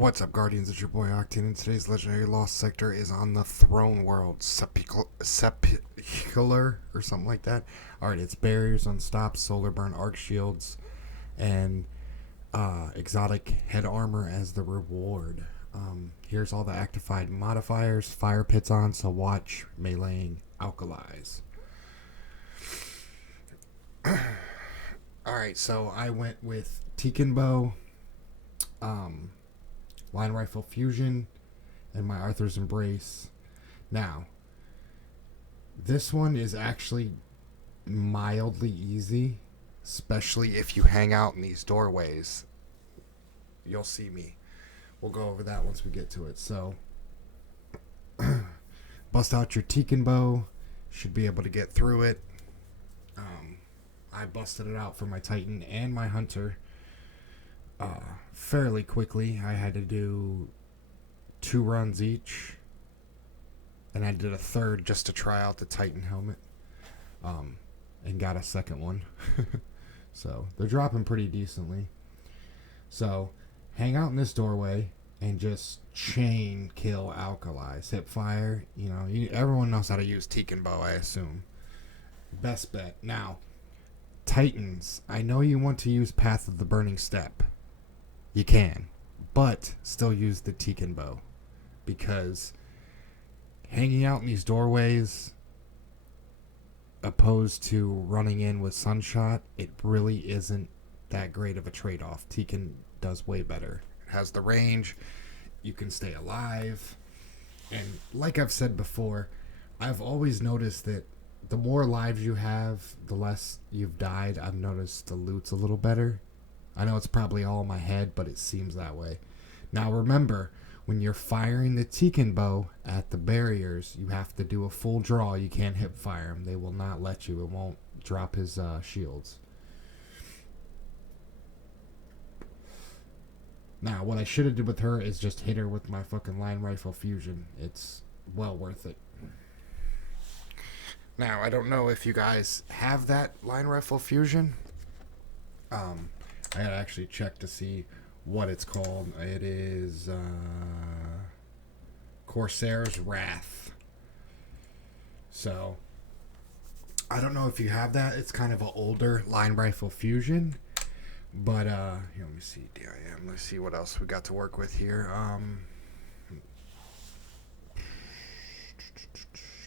What's up, Guardians? It's your boy Octane, and today's legendary lost sector is on the Throne World, Sepulchre, or something like that. Alright, it's barriers, unstopped, solar burn, arc shields, and exotic head armor as the reward. Here's all the activated modifiers. Fire pits on, so watch meleeing alkalis. Alright, so I went with Tekin Bow, Line Rifle Fusion, and my Arthur's Embrace. Now, this one is actually mildly easy, especially if you hang out in these doorways. You'll see me. We'll go over that once we get to it. So, bust out your Tekin Bow. Should be able to get through it. I busted it out for my Titan and my Hunter fairly quickly. I had to do 2 runs each, and I did a third just to try out the Titan helmet, and got a second one. So they're dropping pretty decently. So hang out in this doorway and just chain kill alkalis. Hip fire. Everyone knows how to use Tekin Bow, I assume. Best bet. Now, Titans, I know you want to use Path of the Burning Step. You can, but still use the Tekin Bow, because hanging out in these doorways opposed to running in with Sunshot, it really isn't that great of a trade-off. Tekin does way better. It has the range, you can stay alive, and like I've said before, I've always noticed that the more lives you have, the less you've died. I've noticed the loot's a little better. I know it's probably all in my head, but it seems that way. Now remember, when you're firing the Tekin Bow at the barriers, you have to do a full draw. You can't hip fire him. They will not let you. It won't drop his shields. Now, what I should have did with her is just hit her with my fucking Line Rifle Fusion. It's well worth it. Now, I don't know if you guys have that Line Rifle Fusion. I gotta actually check to see what it's called. It is Corsair's Wrath. So, I don't know if you have that. It's kind of an older Line Rifle Fusion. But, here, let me see, DIM. Let's see what else we got to work with here.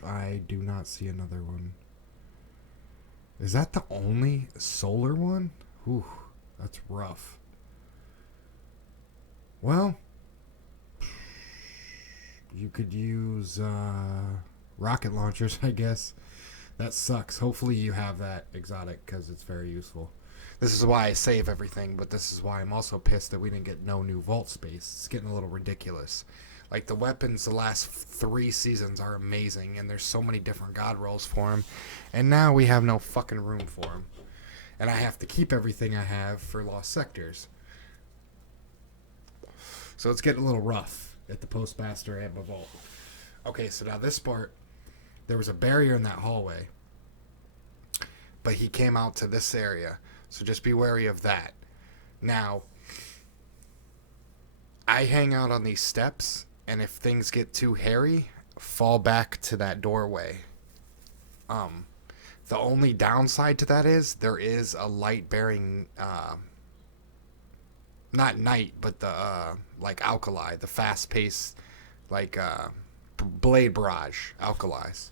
I do not see another one. Is that the only solar one? Whew, that's rough. Well, you could use rocket launchers, I guess. That sucks. Hopefully you have that exotic, because it's very useful. This is why I save everything, but this is why I'm also pissed that we didn't get no new vault space. It's getting a little ridiculous. Like, the weapons the last 3 seasons are amazing, and there's so many different god rolls for them, and now we have no fucking room for them. And I have to keep everything I have for lost sectors. So it's getting a little rough at the postmaster and my vault. Okay, so now this part, there was a barrier in that hallway, but he came out to this area, so just be wary of that. Now, I hang out on these steps, and if things get too hairy, fall back to that doorway. The only downside to that is there is a light bearing, not night, but the like alkali, the fast paced, like blade barrage alkalis.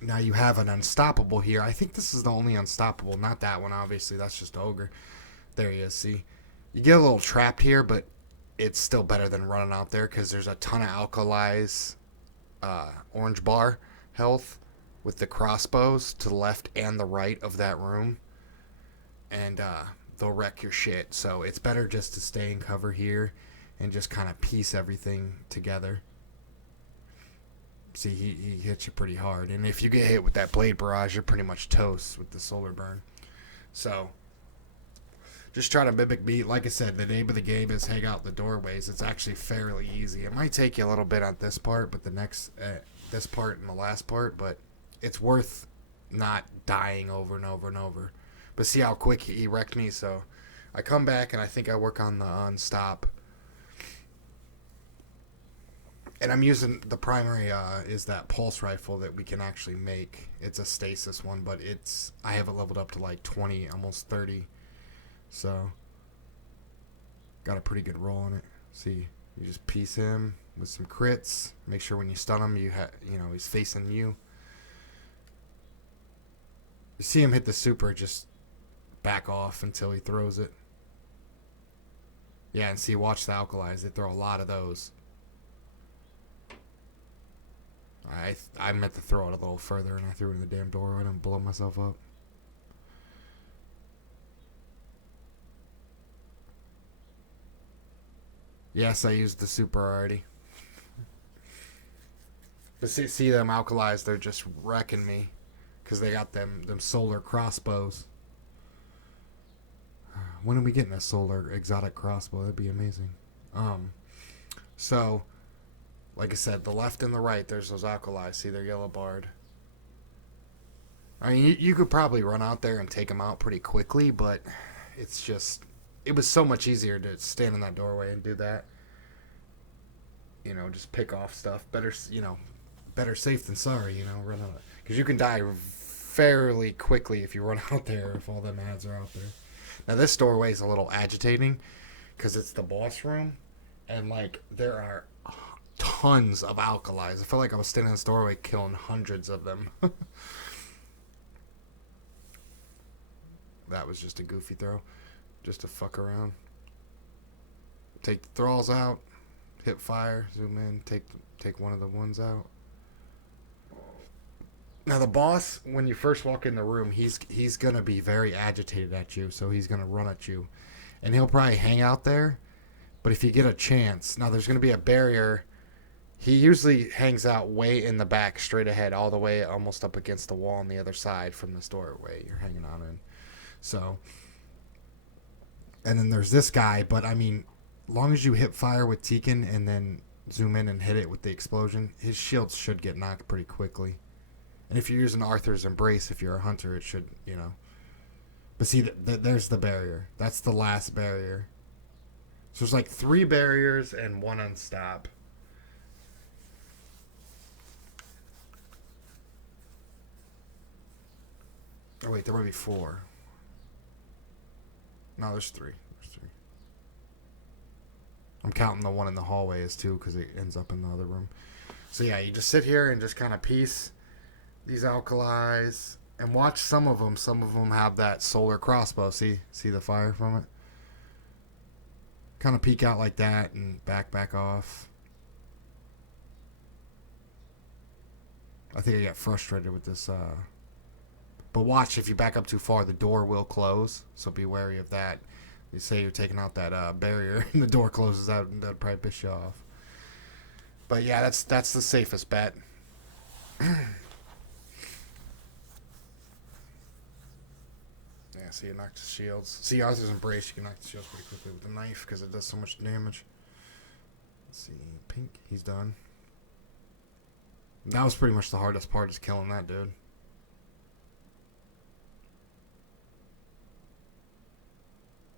Now you have an unstoppable here. I think this is the only unstoppable, not that one, obviously. That's just ogre. There he is. See, you get a little trapped here, but it's still better than running out there, because there's a ton of alkalis, orange bar health with the crossbows to the left and the right of that room, and they'll wreck your shit. So it's better just to stay in cover here and just kind of piece everything together. See, he hits you pretty hard, and if you get hit with that blade barrage, you're pretty much toast with the solar burn. So just try to mimic me. Like I said, the name of the game is hang out in the doorways. It's actually fairly easy. It might take you a little bit on this part, but the next, this part and the last part, but it's worth not dying over and over and over. But see how quick he wrecked me. So I come back and I think I work on the unstop And I'm using the primary is that pulse rifle that we can actually make. It's a stasis one, but I have it leveled up to like 20, almost 30. So got a pretty good roll on it. See, you just piece him with some crits. Make sure when you stun him, he's facing you. You see him hit the super, just back off until he throws it. Yeah, and see, watch the alkalis. They throw a lot of those. I meant to throw it a little further, and I threw it in the damn door. I didn't blow myself up. Yes, I used the super already. But see them alkalis, they're just wrecking me. Because they got them solar crossbows. When are we getting a solar exotic crossbow? That'd be amazing. So, like I said, the left and the right, there's those alkalis. See, they're yellow barred. I mean, you could probably run out there and take them out pretty quickly, but it was so much easier to stand in that doorway and do that. Just pick off stuff. Better safe than sorry, run out. Because you can die fairly quickly if you run out there, if all them ads are out there. Now, this doorway is a little agitating because it's the boss room, and, there are tons of alkalis. I felt like I was standing in this doorway killing hundreds of them. That was just a goofy throw. Just to fuck around. Take the thralls out. Hit fire. Zoom in. Take one of the ones out. Now the boss, when you first walk in the room, he's gonna be very agitated at you, so he's gonna run at you, and he'll probably hang out there. But if you get a chance, now there's gonna be a barrier. He usually hangs out way in the back, straight ahead, all the way almost up against the wall on the other side from this doorway you're hanging out in. So, and then there's this guy, but I mean, long as you hit fire with Tekin and then zoom in and hit it with the explosion, his shields should get knocked pretty quickly. And if you're using Arthur's Embrace, if you're a hunter, it should, But see, there's the barrier. That's the last barrier. So there's like 3 barriers and 1 unstop. Oh, wait, there might be 4. No, there's 3. I'm counting the one in the hallway as 2 because it ends up in the other room. So yeah, you just sit here and just kind of piece these alkalis and watch some of them. Some of them have that solar crossbow. See the fire from it? Kind of peek out like that and back off. I think I get frustrated with this. But watch, if you back up too far, the door will close. So be wary of that. You say you're taking out that barrier and the door closes out, and that'll probably piss you off. But yeah, that's the safest bet. Yeah, see, it knocked the shields. See, Arthur's Embrace, you can knock the shields pretty quickly with the knife because it does so much damage. Let's see, Pink, he's done. That was pretty much the hardest part, is killing that dude.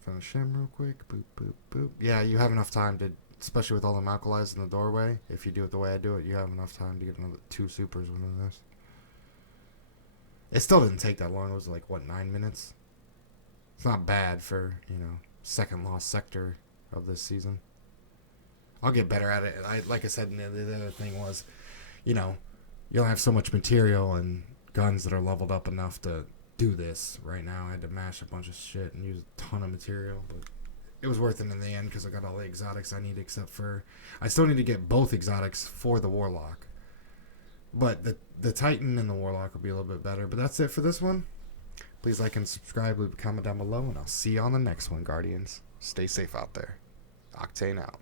Finish him real quick. Boop, boop, boop. Yeah, you have enough time to, especially with all the alkalis in the doorway, if you do it the way I do it, you have enough time to get another 2 supers within this. It still didn't take that long. It was like, 9 minutes? It's not bad for, second lost sector of this season. I'll get better at it. Like I said, the other thing was, you don't have so much material and guns that are leveled up enough to do this right now. I had to mash a bunch of shit and use a ton of material, but it was worth it in the end because I got all the exotics I need, except for I still need to get both exotics for the Warlock. But the Titan and the Warlock will be a little bit better. But that's it for this one. Please like and subscribe, leave a comment down below, and I'll see you on the next one, Guardians. Stay safe out there. Octane out.